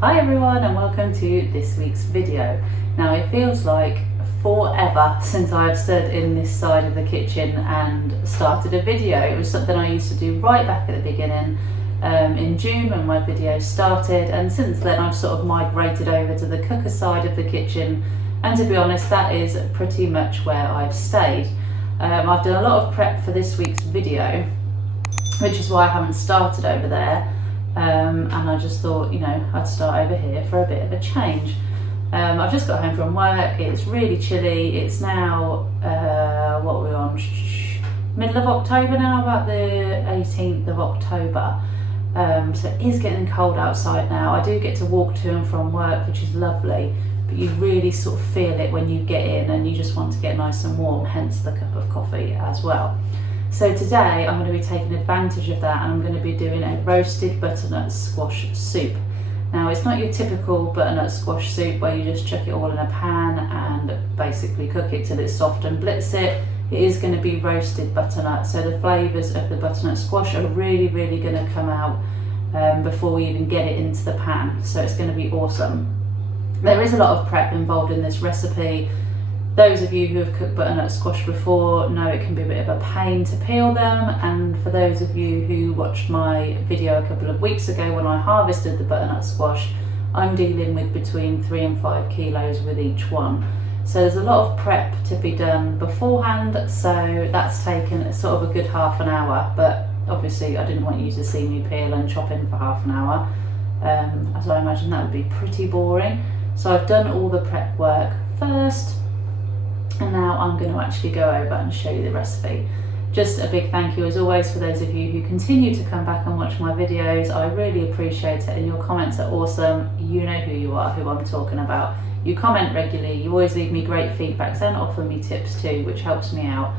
Hi everyone and welcome to this week's video. Now it feels like forever since I've stood in this side of the kitchen and started a video. It was something I used to do right back at the beginning in June when my video started, and since then I've sort of migrated over to the cooker side of the kitchen, and to be honest that is pretty much where I've stayed. I've done a lot of prep for this week's video, which is why I haven't started over there. And I just thought, you know, I'd start over here for a bit of a change. I've just got home from work. It's really chilly. It's now, what are we on? Middle of October now, about the 18th of October. So it is getting cold outside now. I do get to walk to and from work, which is lovely, but you really sort of feel it when you get in and you just want to get nice and warm, hence the cup of coffee as well. So today I'm going to be taking advantage of that, and I'm going to be doing a roasted butternut squash soup. Now it's not your typical butternut squash soup where you just chuck it all in a pan and basically cook it till it's soft and blitz it. It is going to be roasted butternut, so the flavours of the butternut squash are really going to come out before we even get it into the pan, so it's going to be awesome. There is a lot of prep involved in this recipe. Those of you who have cooked butternut squash before know it can be a bit of a pain to peel them, and for those of you who watched my video a couple of weeks ago when I harvested the butternut squash, I'm dealing with between 3 and 5 kilos with each one. So there's a lot of prep to be done beforehand, so that's taken sort of a good half an hour, but obviously I didn't want you to see me peel and chop in for half an hour, as I imagine that would be pretty boring. So I've done all the prep work first, and now I'm going to actually go over and show you the recipe. Just a big thank you as always for those of you who continue to come back and watch my videos. I really appreciate it, and your comments are awesome. You know who you are, who I'm talking about. You comment regularly, you always leave me great feedbacks and offer me tips too, which helps me out.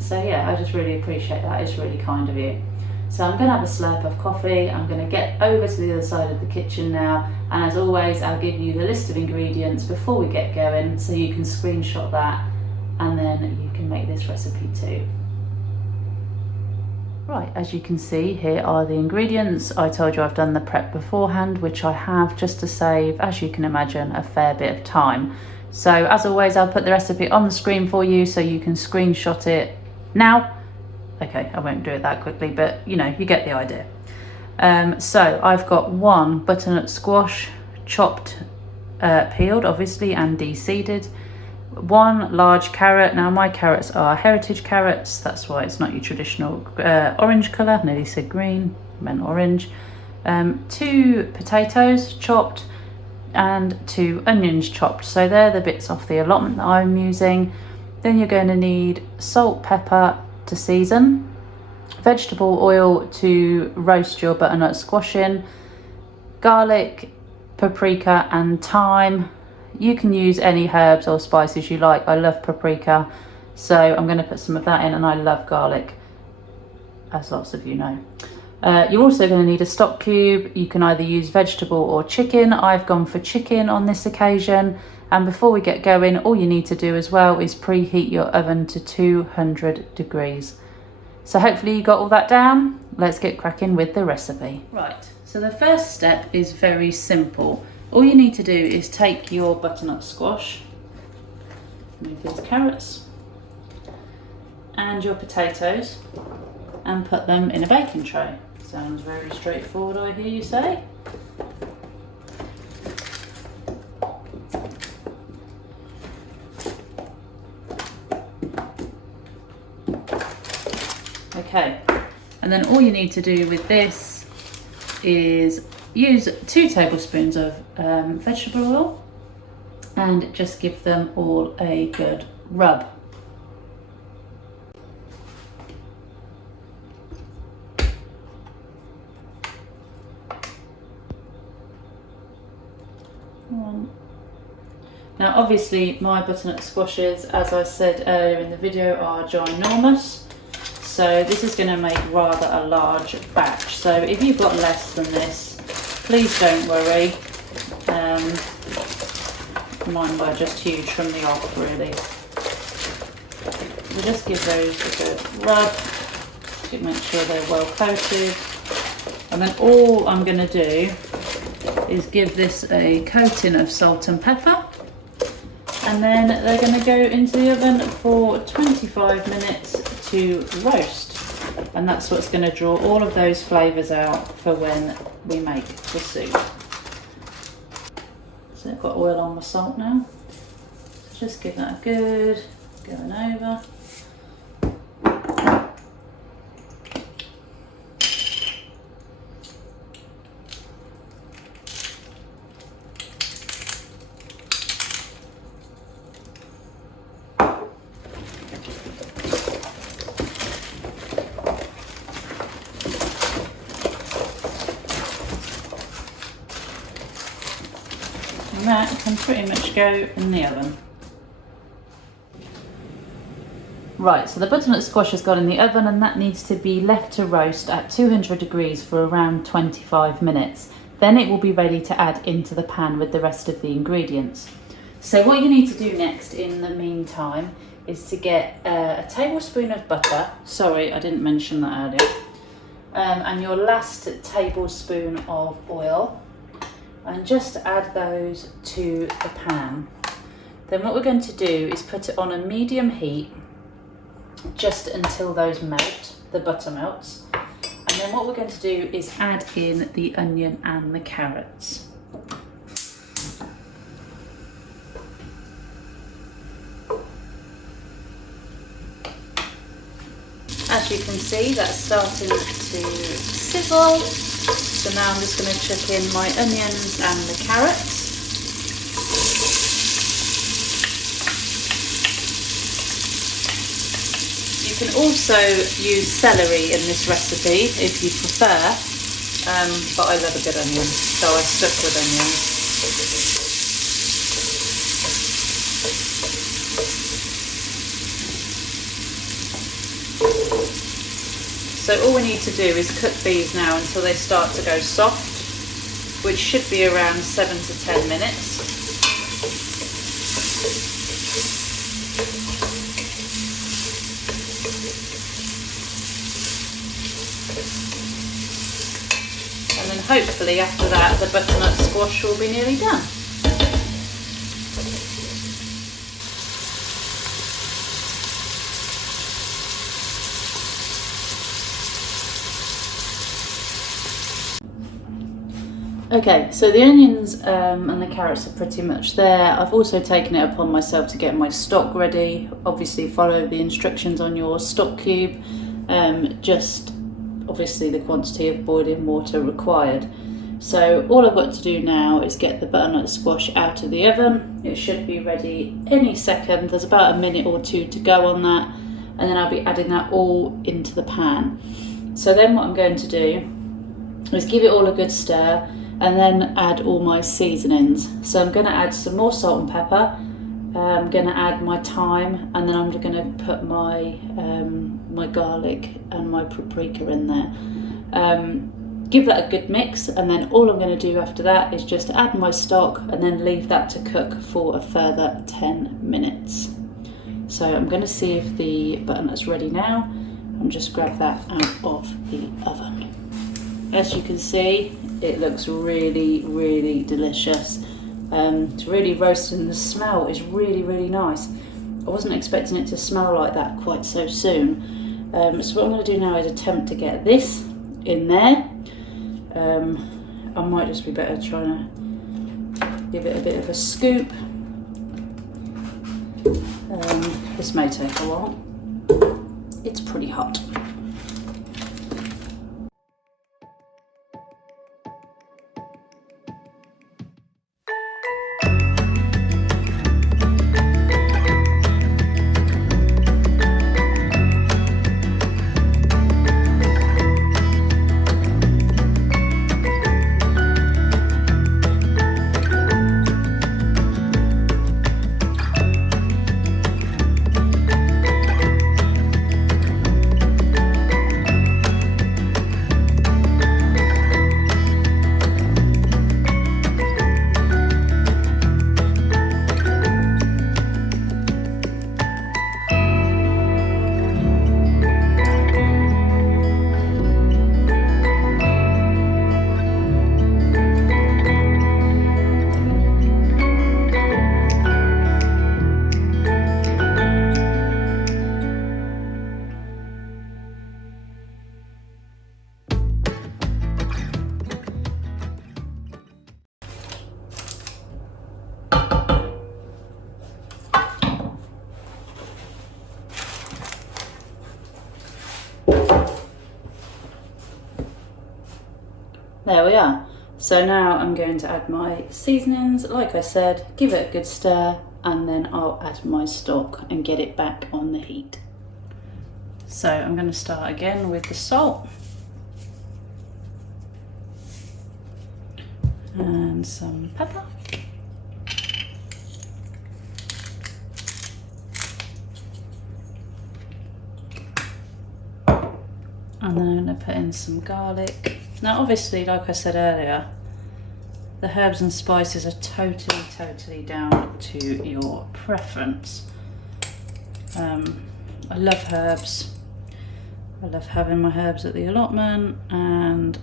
So yeah, I just really appreciate that. It's really kind of you. So I'm going to have a slurp of coffee. I'm going to get over to the other side of the kitchen now, and as always I'll give you the list of ingredients before we get going so you can screenshot that and then you can make this recipe too. Right, as you can see, here are the ingredients. I told you I've done the prep beforehand, which I have, just to save, as you can imagine, a fair bit of time. So as always I'll put the recipe on the screen for you so you can screenshot it now. Okay, I won't do it that quickly, but you know, you get the idea. So I've got 1 butternut squash, chopped, peeled obviously and de-seeded. 1 large carrot. Now my carrots are heritage carrots, that's why it's not your traditional orange colour. I nearly said green, meant orange. 2 potatoes chopped and 2 onions chopped. So they're the bits off the allotment that I'm using. Then you're going to need salt, pepper to season, vegetable oil to roast your butternut squash in, garlic, paprika and thyme. You can use any herbs or spices you like. I love paprika, so I'm going to put some of that in, and I love garlic, as lots of you know. You're also going to need a stock cube. You can either use vegetable or chicken. I've gone for chicken on this occasion. And before we get going, all you need to do as well is preheat your oven to 200 degrees. So hopefully you got all that down. Let's get cracking with the recipe. Right, so the first step is very simple. All you need to do is take your butternut squash, move these carrots, and your potatoes, and put them in a baking tray. Sounds very straightforward, I hear you say. Okay, and then all you need to do with this is use 2 tablespoons of vegetable oil and just give them all a good rub. Now obviously my butternut squashes, as I said earlier in the video, are ginormous. So this is going to make rather a large batch. So if you've got less than this, please don't worry. Mine were just huge from the off, really. We just give those a good rub to make sure they're well coated. And then all I'm going to do is give this a coating of salt and pepper, and then they're going to go into the oven for 25 minutes to roast, and that's what's going to draw all of those flavours out for when we make the soup. So I've got oil on my salt now, so just give that a good going over. And that can pretty much go in the oven. Right, so the butternut squash has gone in the oven, and that needs to be left to roast at 200 degrees for around 25 minutes. Then it will be ready to add into the pan with the rest of the ingredients. So what you need to do next in the meantime is to get a tablespoon of butter. Sorry, I didn't mention that earlier. And your last tablespoon of oil, and just add those to the pan. Then what we're going to do is put it on a medium heat just until those melt, the butter melts. And then what we're going to do is add in the onion and the carrots. As you can see, that's starting to sizzle. So now I'm just going to chuck in my onions and the carrots. You can also use celery in this recipe if you prefer, but I love a good onion, so I stuck with onions. So all we need to do is cook these now until they start to go soft, which should be around 7 to 10 minutes. And then hopefully after that the butternut squash will be nearly done. Okay, so the onions and the carrots are pretty much there. I've also taken it upon myself to get my stock ready. Obviously follow the instructions on your stock cube, just obviously the quantity of boiling water required. So all I've got to do now is get the butternut squash out of the oven. It should be ready any second. There's about a minute or two to go on that, and then I'll be adding that all into the pan. So then what I'm going to do is give it all a good stir, and then add all my seasonings. So I'm going to add some more salt and pepper. I'm going to add my thyme, and then I'm going to put my my garlic and my paprika in there. Give that a good mix, and then all I'm going to do after that is just add my stock and then leave that to cook for a further 10 minutes. So I'm going to see if the butternut's ready now, and just grab that out of the oven. As you can see, it looks really, really delicious. It's really roasted, and the smell is really, really nice. I wasn't expecting it to smell like that quite so soon. So what I'm going to do now is attempt to get this in there. I might just be better trying to give it a bit of a scoop. This may take a while. It's pretty hot. There we are. So now I'm going to add my seasonings, like I said, give it a good stir, and then I'll add my stock and get it back on the heat. So I'm going to start again with the salt. And some pepper. And then I'm going to put in some garlic. Now obviously, like I said earlier, the herbs and spices are totally down to your preference. I love herbs. I love having my herbs at the allotment, and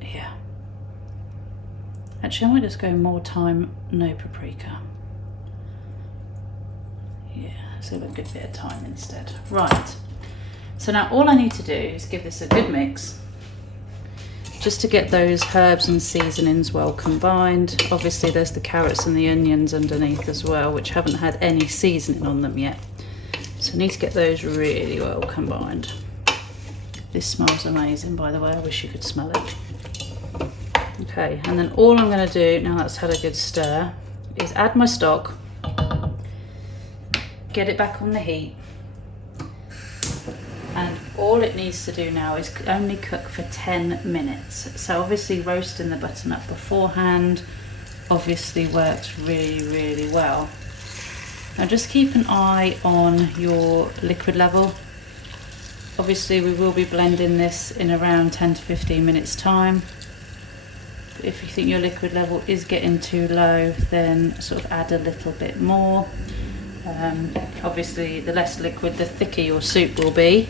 yeah. Actually, I might just go more thyme, no paprika. Yeah, so a good bit of thyme instead. Right. So now all I need to do is give this a good mix, just to get those herbs and seasonings well combined. Obviously there's the carrots and the onions underneath as well, which haven't had any seasoning on them yet. So I need to get those really well combined. This smells amazing, by the way. I wish you could smell it. Okay, and then all I'm going to do, now that's had a good stir, is add my stock, get it back on the heat, and all it needs to do now is only cook for 10 minutes. So obviously roasting the butternut beforehand obviously works really well. Now just keep an eye on your liquid level. Obviously we will be blending this in around 10 to 15 minutes time. If you think your liquid level is getting too low, then sort of add a little bit more. Obviously the less liquid, the thicker your soup will be.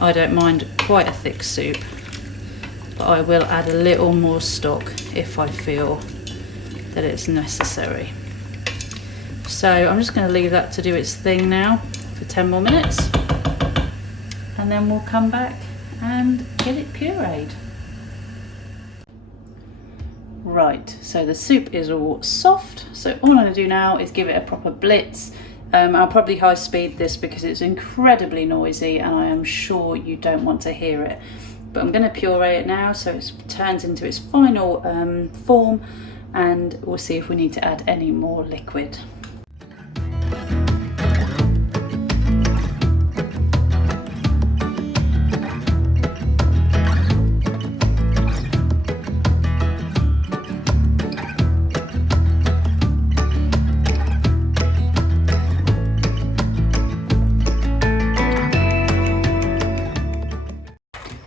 I don't mind quite a thick soup, but I will add a little more stock if I feel that it's necessary. So I'm just going to leave that to do its thing now for 10 more minutes, and then we'll come back and get it pureed. Right, so the soup is all soft, so all I'm going to do now is give it a proper blitz. I'll probably high speed this because it's incredibly noisy and I am sure you don't want to hear it. But I'm going to puree it now so it turns into its final form, and we'll see if we need to add any more liquid.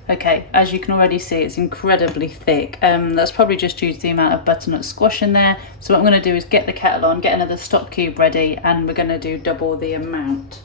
Okay, as you can already see, it's incredibly thick. That's probably just due to the amount of butternut squash in there. So what I'm going to do is get the kettle on, get another stock cube ready, and we're going to do double the amount.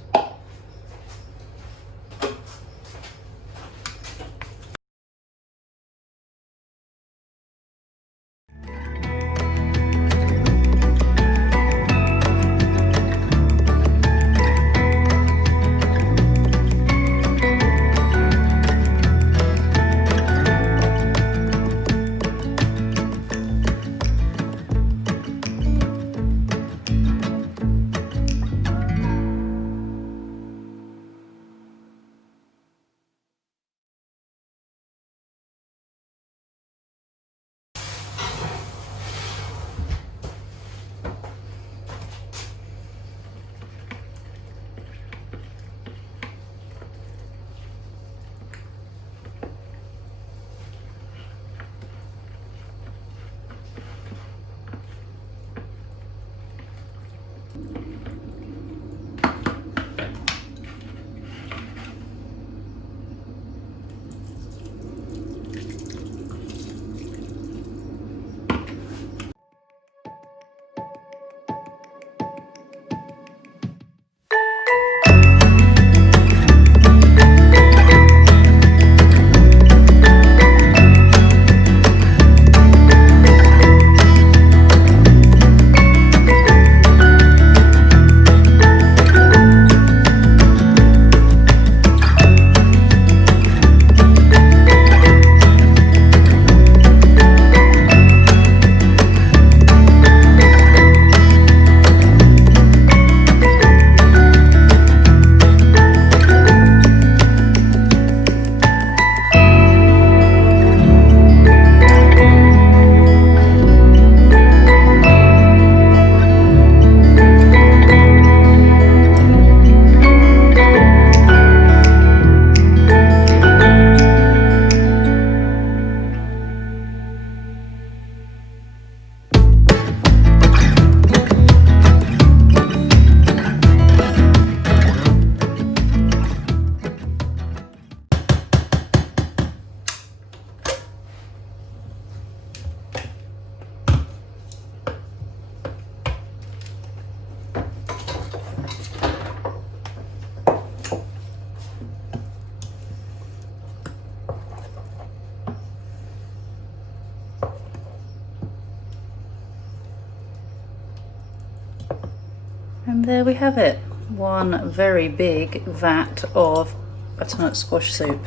And there we have it, one very big vat of butternut squash soup.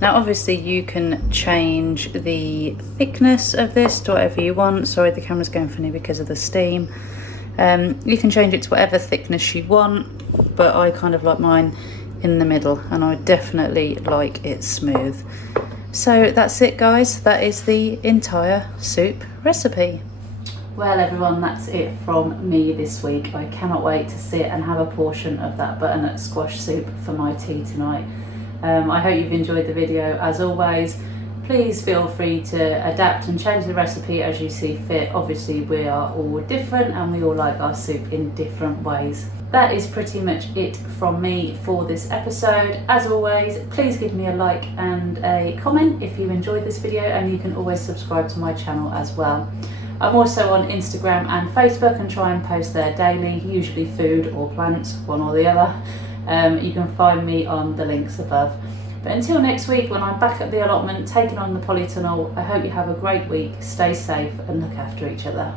Now obviously you can change the thickness of this to whatever you want. Sorry, the camera's going funny because of the steam. You can change it to whatever thickness you want, but I kind of like mine in the middle, and I definitely like it smooth. So that's it guys, that is the entire soup recipe. Well everyone, that's it from me this week. I cannot wait to sit and have a portion of that butternut squash soup for my tea tonight. I hope you've enjoyed the video. As always, please feel free to adapt and change the recipe as you see fit. Obviously we are all different and we all like our soup in different ways. That is pretty much it from me for this episode. As always, please give me a like and a comment if you enjoyed this video, and you can always subscribe to my channel as well. I'm also on Instagram and Facebook and try and post there daily, usually food or plants, one or the other. You can find me on the links above. But until next week when I'm back at the allotment taking on the polytunnel, I hope you have a great week, stay safe and look after each other.